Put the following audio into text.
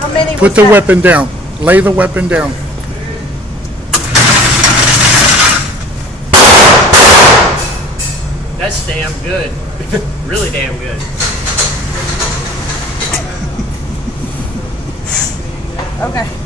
How many? Put the weapon down. Lay the weapon down. That's damn good. Really damn good. Okay.